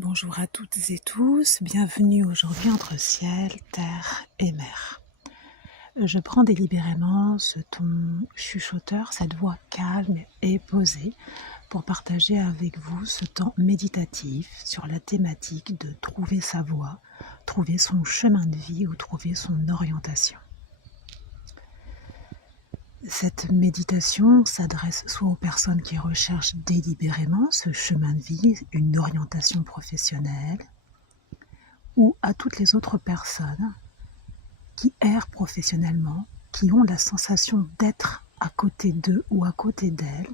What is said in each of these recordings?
Bonjour à toutes et tous, bienvenue aujourd'hui entre ciel, terre et mer. Je prends délibérément ce ton chuchoteur, cette voix calme et posée pour partager avec vous ce temps méditatif sur la thématique de trouver sa voie, trouver son chemin de vie ou trouver son orientation. Cette méditation s'adresse soit aux personnes qui recherchent délibérément ce chemin de vie, une orientation professionnelle, ou à toutes les autres personnes qui errent professionnellement, qui ont la sensation d'être à côté d'eux ou à côté d'elles,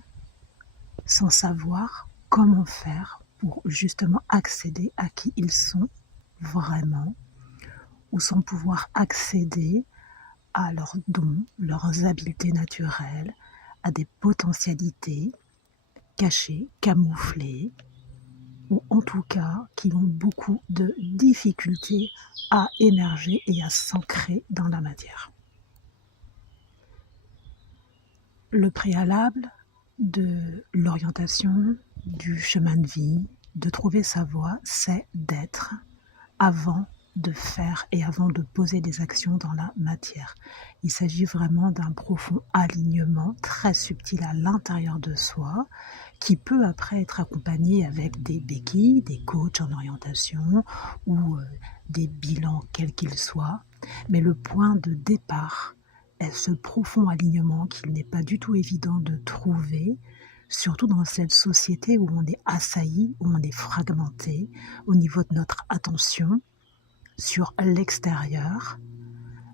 sans savoir comment faire pour justement accéder à qui ils sont vraiment, ou sans pouvoir accéder à leurs dons, leurs habiletés naturelles, à des potentialités cachées, camouflées, ou en tout cas qui ont beaucoup de difficultés à émerger et à s'ancrer dans la matière. Le préalable de l'orientation, du chemin de vie, de trouver sa voie, c'est d'être avant de faire et avant de poser des actions dans la matière. Il s'agit vraiment d'un profond alignement très subtil à l'intérieur de soi qui peut après être accompagné avec des béquilles, des coachs en orientation ou des bilans quels qu'ils soient. Mais le point de départ est ce profond alignement qu'il n'est pas du tout évident de trouver, surtout dans cette société où on est assailli, où on est fragmenté au niveau de notre attention sur l'extérieur.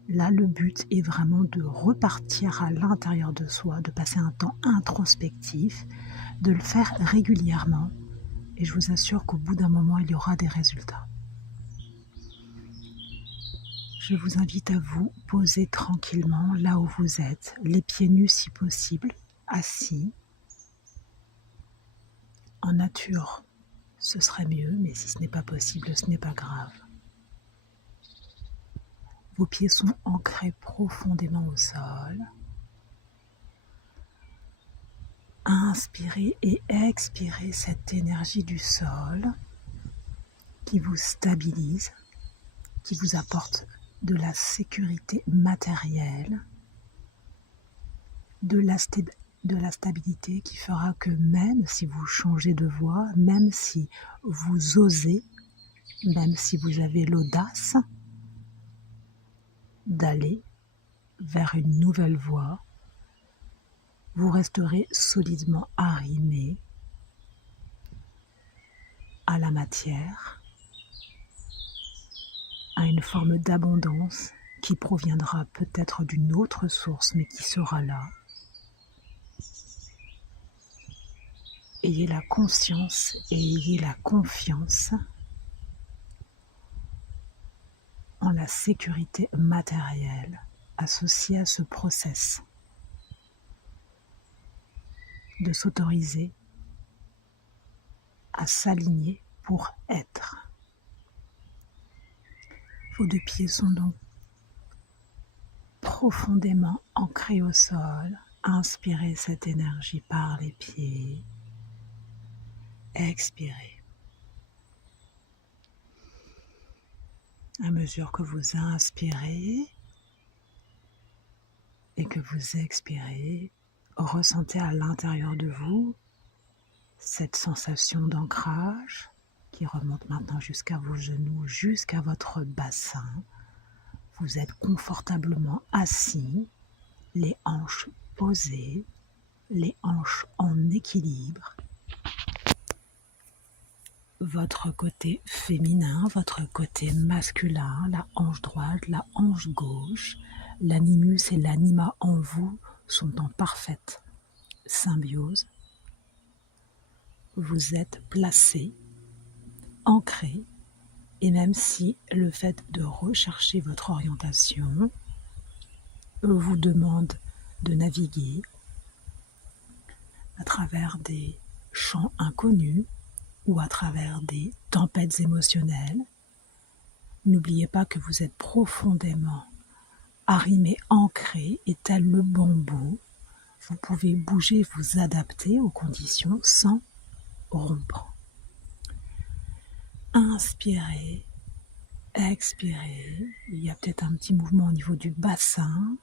Là, le but est vraiment de repartir à l'intérieur de soi, de passer un temps introspectif, de le faire régulièrement. Et je vous assure qu'au bout d'un moment, il y aura des résultats. Je vous invite à vous poser tranquillement là où vous êtes, les pieds nus si possible, assis. En nature, ce serait mieux, mais si ce n'est pas possible, ce n'est pas grave. Vos pieds sont ancrés profondément au sol. Inspirez et expirez cette énergie du sol qui vous stabilise, qui vous apporte de la sécurité matérielle, de la stabilité qui fera que même si vous changez de voie, même si vous osez, même si vous avez l'audace d'aller vers une nouvelle voie, vous resterez solidement arrimé à la matière, à une forme d'abondance qui proviendra peut-être d'une autre source, mais qui sera là. Ayez la conscience et ayez la confiance en la sécurité matérielle associée à ce process de s'autoriser à s'aligner pour être. Vos deux pieds sont donc profondément ancrés au sol. Inspirez cette énergie par les pieds. Expirez. À mesure que vous inspirez et que vous expirez, ressentez à l'intérieur de vous cette sensation d'ancrage qui remonte maintenant jusqu'à vos genoux, jusqu'à votre bassin. Vous êtes confortablement assis, les hanches posées, les hanches en équilibre. Votre côté féminin, votre côté masculin, la hanche droite, la hanche gauche, l'animus et l'anima en vous sont en parfaite symbiose. Vous êtes placé, ancré, et même si le fait de rechercher votre orientation vous demande de naviguer à travers des champs inconnus ou à travers des tempêtes émotionnelles, n'oubliez pas que vous êtes profondément arrimé, ancré, et tel le bambou, vous pouvez bouger, vous adapter aux conditions sans rompre. Inspirez, expirez. Il y a peut-être un petit mouvement au niveau du bassin,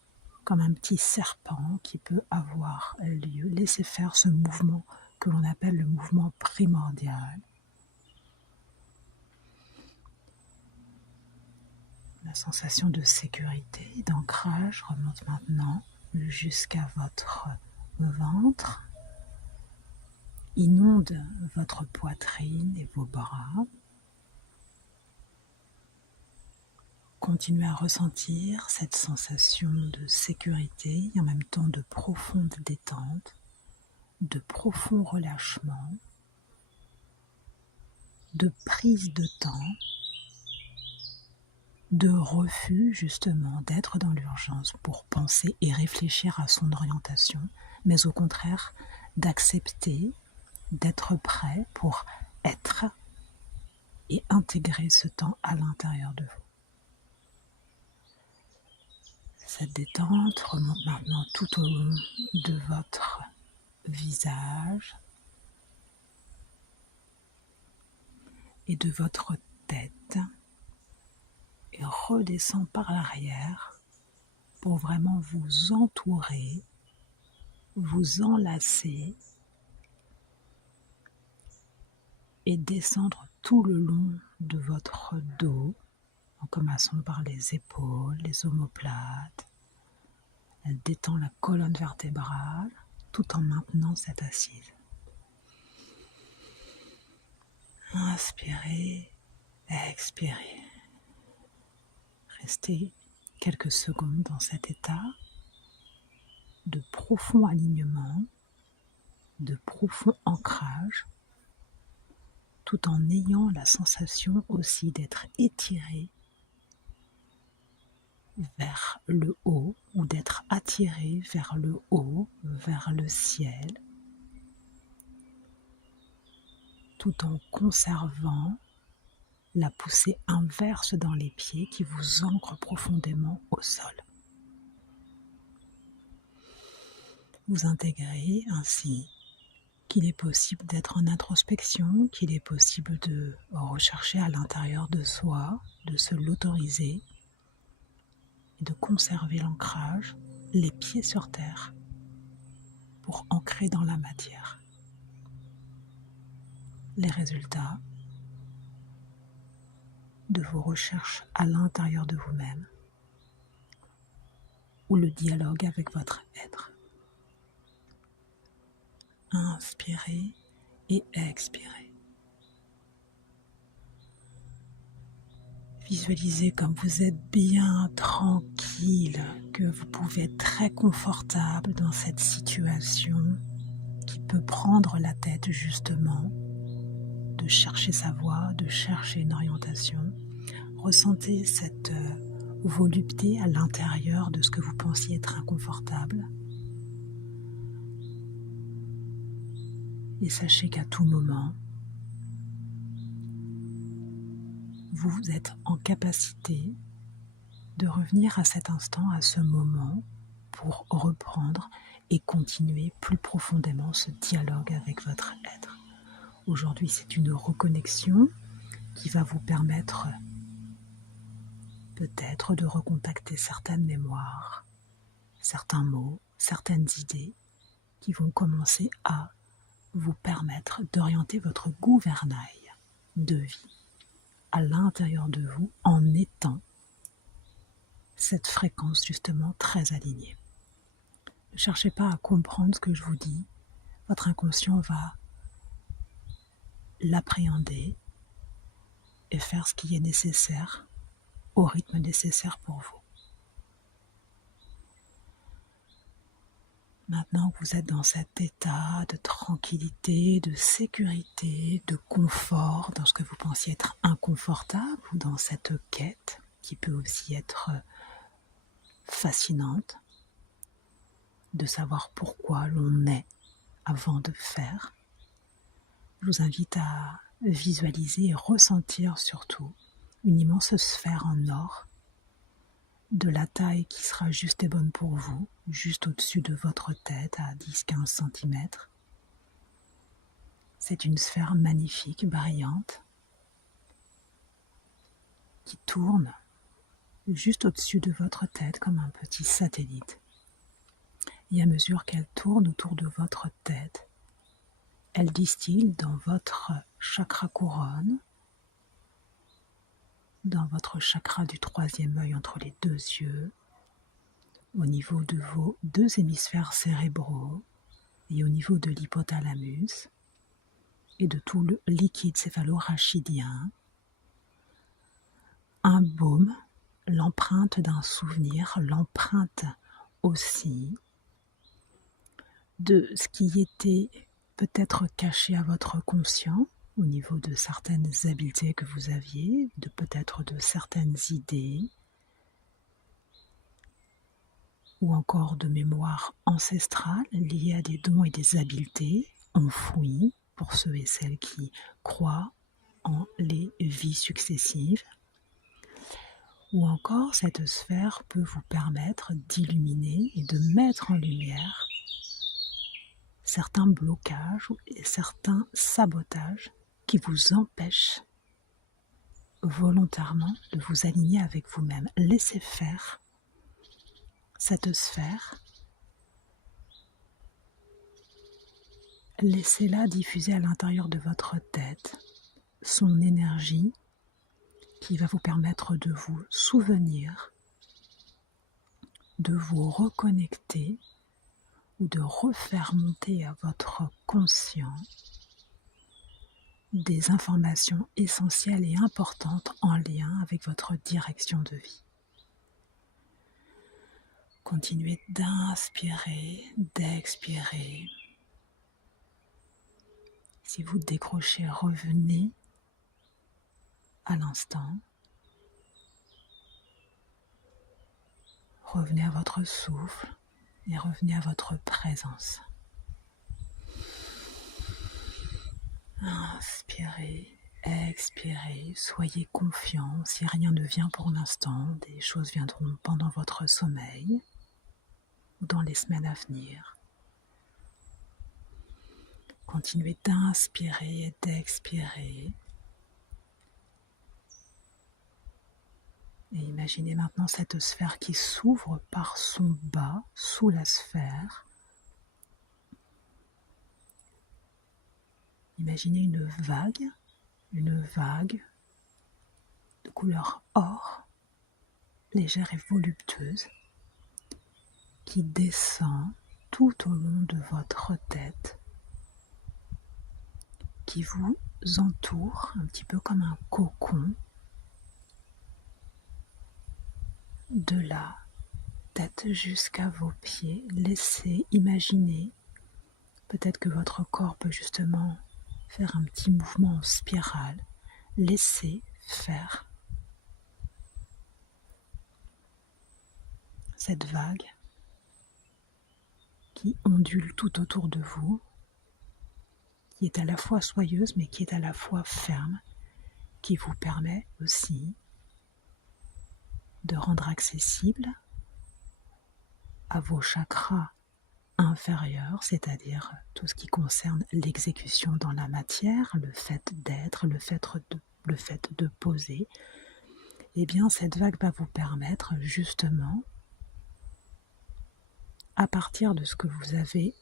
comme un petit serpent qui peut avoir lieu. Laissez faire ce mouvement que l'on appelle le mouvement primordial. La sensation de sécurité, d'ancrage remonte maintenant jusqu'à votre ventre, inonde votre poitrine et vos bras. Continuez à ressentir cette sensation de sécurité et en même temps de profonde détente, de profond relâchement, de prise de temps, de refus justement d'être dans l'urgence pour penser et réfléchir à son orientation, mais au contraire d'accepter, d'être prêt pour être et intégrer ce temps à l'intérieur de vous. Cette détente remonte maintenant tout au long de votre visage et de votre tête et redescend par l'arrière pour vraiment vous entourer, vous enlacer et descendre tout le long de votre dos, en commençant par les épaules, les omoplates. Elle détend la colonne vertébrale tout en maintenant cette assise. Inspirez, expirez. Restez quelques secondes dans cet état de profond alignement, de profond ancrage, tout en ayant la sensation aussi d'être étiré vers le haut ou d'être attiré vers le haut, vers le ciel, tout en conservant la poussée inverse dans les pieds qui vous ancre profondément au sol. Vous intégrez ainsi qu'il est possible d'être en introspection, qu'il est possible de rechercher à l'intérieur de soi, de se l'autoriser et de conserver l'ancrage, les pieds sur terre, pour ancrer dans la matière. Les résultats de vos recherches à l'intérieur de vous-même ou le dialogue avec votre être. Inspirez et expirez. Visualisez comme vous êtes bien tranquille, que vous pouvez être très confortable dans cette situation qui peut prendre la tête justement, de chercher sa voie, de chercher une orientation. Ressentez cette volupté à l'intérieur de ce que vous pensiez être inconfortable. Et sachez qu'à tout moment, vous êtes en capacité de revenir à cet instant, à ce moment, pour reprendre et continuer plus profondément ce dialogue avec votre être. Aujourd'hui, c'est une reconnexion qui va vous permettre peut-être de recontacter certaines mémoires, certains mots, certaines idées qui vont commencer à vous permettre d'orienter votre gouvernail de vie à l'intérieur de vous en étant cette fréquence justement très alignée. Ne cherchez pas à comprendre ce que je vous dis, votre inconscient va l'appréhender et faire ce qui est nécessaire au rythme nécessaire pour vous. Maintenant que vous êtes dans cet état de tranquillité, de sécurité, de confort, dans ce que vous pensiez être inconfortable ou dans cette quête qui peut aussi être fascinante, de savoir pourquoi l'on est avant de faire, je vous invite à visualiser et ressentir surtout une immense sphère en or de la taille qui sera juste et bonne pour vous, juste au-dessus de votre tête à 10-15 cm. C'est une sphère magnifique, brillante, qui tourne juste au-dessus de votre tête comme un petit satellite. Et à mesure qu'elle tourne autour de votre tête, elle distille dans votre chakra couronne, dans votre chakra du troisième œil entre les deux yeux, au niveau de vos deux hémisphères cérébraux et au niveau de l'hypothalamus et de tout le liquide céphalo-rachidien, un baume, l'empreinte d'un souvenir, l'empreinte aussi de ce qui était peut-être caché à votre conscient au niveau de certaines habiletés que vous aviez, de peut-être de certaines idées, ou encore de mémoires ancestrales liées à des dons et des habiletés enfouies pour ceux et celles qui croient en les vies successives. Ou encore, cette sphère peut vous permettre d'illuminer et de mettre en lumière certains blocages et certains sabotages qui vous empêchent volontairement de vous aligner avec vous-même. Laissez faire cette sphère. Laissez-la diffuser à l'intérieur de votre tête son énergie qui va vous permettre de vous souvenir, de vous reconnecter ou de refaire monter à votre conscient des informations essentielles et importantes en lien avec votre direction de vie. Continuez d'inspirer, d'expirer. Si vous décrochez, revenez à l'instant. Revenez à votre souffle et revenez à votre présence. Inspirez, expirez, soyez confiant. Si rien ne vient pour l'instant, des choses viendront pendant votre sommeil ou dans les semaines à venir. Continuez d'inspirer et d'expirer. Et imaginez maintenant cette sphère qui s'ouvre par son bas, sous la sphère. Imaginez une vague de couleur or, légère et voluptueuse, qui descend tout au long de votre tête, qui vous entoure un petit peu comme un cocon, de la tête jusqu'à vos pieds. Laissez imaginer, peut-être que votre corps peut justement faire un petit mouvement en spirale. Laissez faire cette vague qui ondule tout autour de vous, qui est à la fois soyeuse mais qui est à la fois ferme, qui vous permet aussi de rendre accessible à vos chakras inférieurs, c'est-à-dire tout ce qui concerne l'exécution dans la matière, le fait d'être, le fait de poser. Eh bien, cette vague va vous permettre justement, à partir de ce que vous avez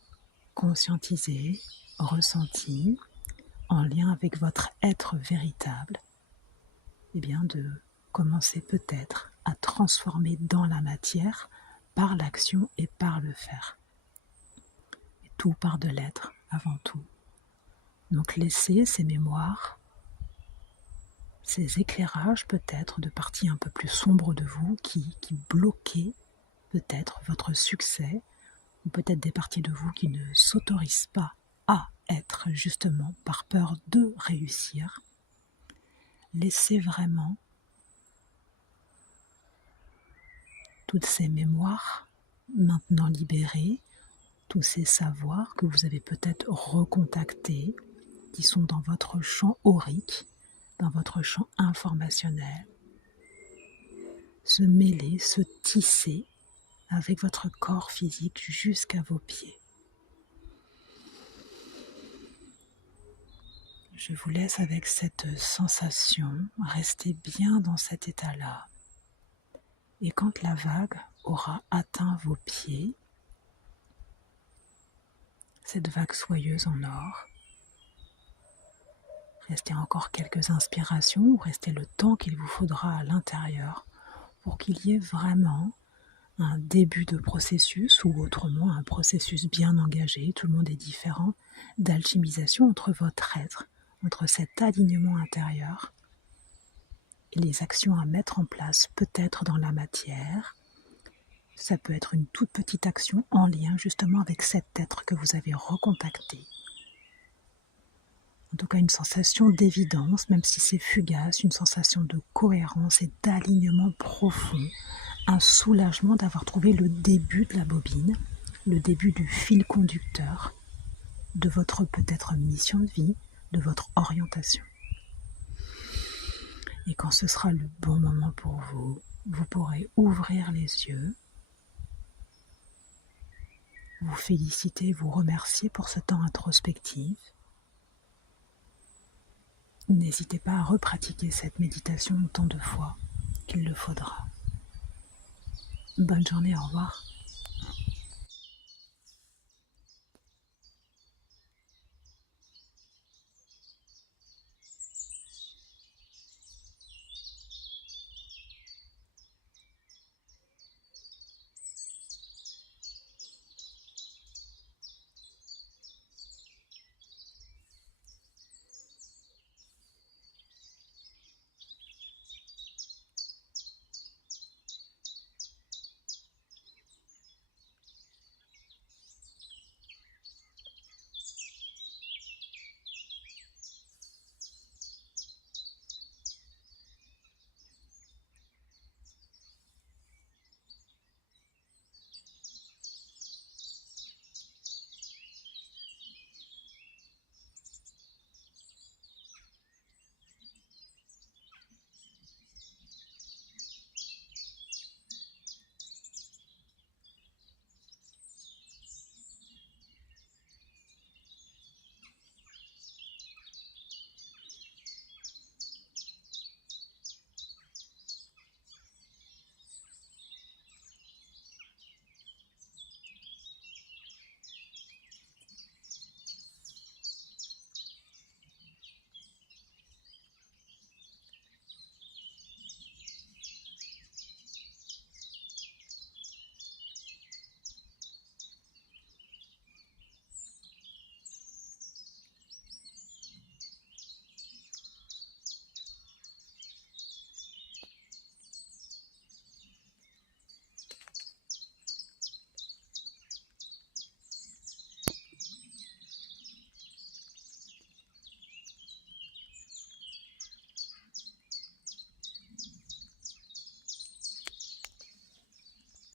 conscientisé, ressenti, en lien avec votre être véritable, eh bien de commencer peut-être à transformer dans la matière par l'action et par le faire. Et tout part de l'être avant tout. Donc laissez ces mémoires, ces éclairages peut-être de parties un peu plus sombres de vous qui bloquaient peut-être votre succès, ou peut-être des parties de vous qui ne s'autorisent pas à être justement par peur de réussir. Laissez vraiment toutes ces mémoires maintenant libérées, tous ces savoirs que vous avez peut-être recontactés, qui sont dans votre champ aurique, dans votre champ informationnel, se mêler, se tisser avec votre corps physique jusqu'à vos pieds. Je vous laisse avec cette sensation, restez bien dans cet état-là. Et quand la vague aura atteint vos pieds, cette vague soyeuse en or, restez encore quelques inspirations ou restez le temps qu'il vous faudra à l'intérieur pour qu'il y ait vraiment un début de processus ou autrement un processus bien engagé, tout le monde est différent, d'alchimisation entre votre être, entre cet alignement intérieur et les actions à mettre en place peut-être dans la matière. Ça peut être une toute petite action en lien justement avec cet être que vous avez recontacté. En tout cas, une sensation d'évidence, même si c'est fugace, une sensation de cohérence et d'alignement profond, un soulagement d'avoir trouvé le début de la bobine, le début du fil conducteur de votre peut-être mission de vie, de votre orientation. Et quand ce sera le bon moment pour vous, vous pourrez ouvrir les yeux, vous féliciter, vous remercier pour ce temps introspectif. N'hésitez pas à repratiquer cette méditation autant de fois qu'il le faudra. Bonne journée, au revoir.